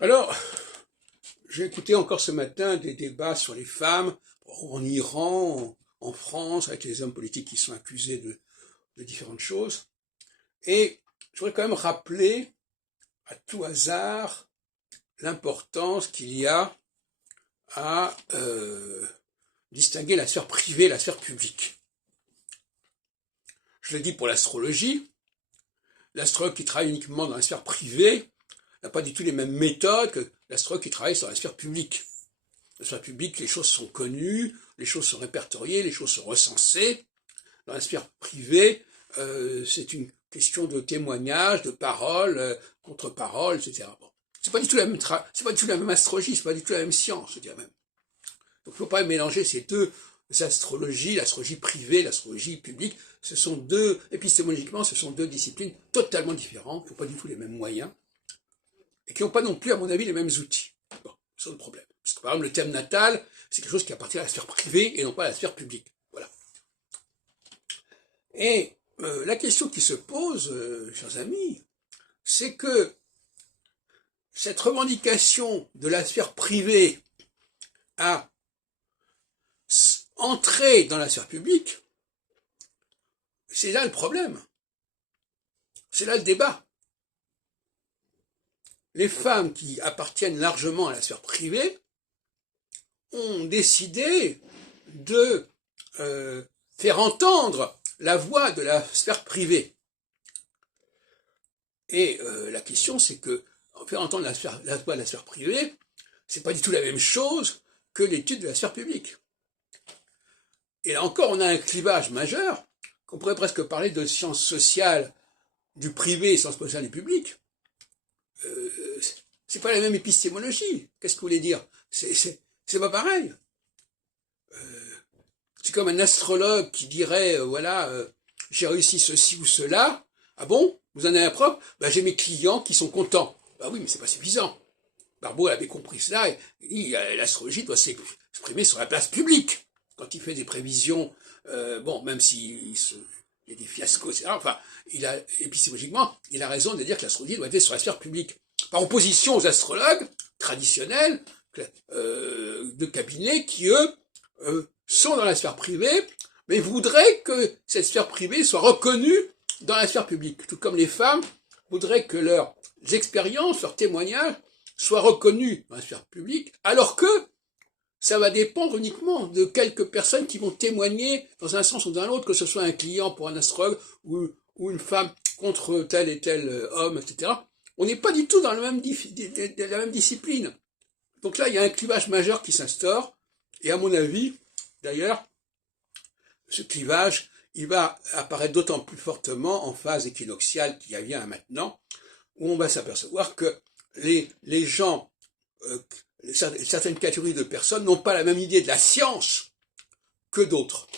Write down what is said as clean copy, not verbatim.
Alors, j'ai écouté encore ce matin des débats sur les femmes en Iran, en France, avec les hommes politiques qui sont accusés de différentes choses. Et je voudrais quand même rappeler, à tout hasard, l'importance qu'il y a à distinguer la sphère privée et la sphère publique. Je l'ai dit pour l'astrologie. L'astrologue qui travaille uniquement dans la sphère privée n'a pas du tout les mêmes méthodes que l'astrologue qui travaille sur la sphère publique. Dans la sphère publique, les choses sont connues, les choses sont répertoriées, les choses sont recensées. Dans la sphère privée, c'est une question de témoignage, de paroles, contre-paroles, etc. Bon. C'est pas du tout la même c'est pas du tout la même astrologie, c'est pas du tout la même science, je dirais même. Donc il ne faut pas mélanger ces deux astrologies, l'astrologie privée, l'astrologie publique. Ce sont deux, épistémologiquement, ce sont deux disciplines totalement différentes, qui n'ont pas du tout les mêmes moyens, et qui n'ont pas non plus, à mon avis, les mêmes outils. Bon, c'est le problème. Parce que par exemple, le thème natal, c'est quelque chose qui appartient à la sphère privée et non pas à la sphère publique. Voilà. Et la question qui se pose, chers amis, c'est que cette revendication de la sphère privée à entrer dans la sphère publique, c'est là le problème. C'est là le débat. Les femmes qui appartiennent largement à la sphère privée ont décidé de faire entendre la voix de la sphère privée. Et la question, c'est que faire entendre la voix de la sphère privée, c'est pas du tout la même chose que l'étude de la sphère publique. Et là encore, on a un clivage majeur, qu'on pourrait presque parler de sciences sociales du privé et sciences sociales du public. C'est pas la même épistémologie. Qu'est-ce que vous voulez dire? C'est pas pareil. C'est comme un astrologue qui dirait, voilà, j'ai réussi ceci ou cela. Ah bon? Vous en avez la preuve? Ben, j'ai mes clients qui sont contents. Ben oui, mais c'est pas suffisant. Barbeau avait compris cela et l'astrologie doit s'exprimer sur la place publique. Quand il fait des prévisions, bon, même s'il y a des fiascos, etc., enfin, épistémologiquement, il a raison de dire que l'astrologie doit être sur la sphère publique. Par opposition aux astrologues traditionnels de cabinet qui, eux, sont dans la sphère privée, mais voudraient que cette sphère privée soit reconnue dans la sphère publique. Tout comme les femmes voudraient que leurs expériences, leurs témoignages soient reconnus dans la sphère publique, alors que ça va dépendre uniquement de quelques personnes qui vont témoigner dans un sens ou dans l'autre, que ce soit un client pour un astrologue ou une femme contre tel et tel homme, etc. On n'est pas du tout dans la même discipline. Donc là, il y a un clivage majeur qui s'instaure, et à mon avis, d'ailleurs, ce clivage, il va apparaître d'autant plus fortement en phase équinoxiale qui vient maintenant, où on va s'apercevoir que les gens, certaines catégories de personnes n'ont pas la même idée de la science que d'autres.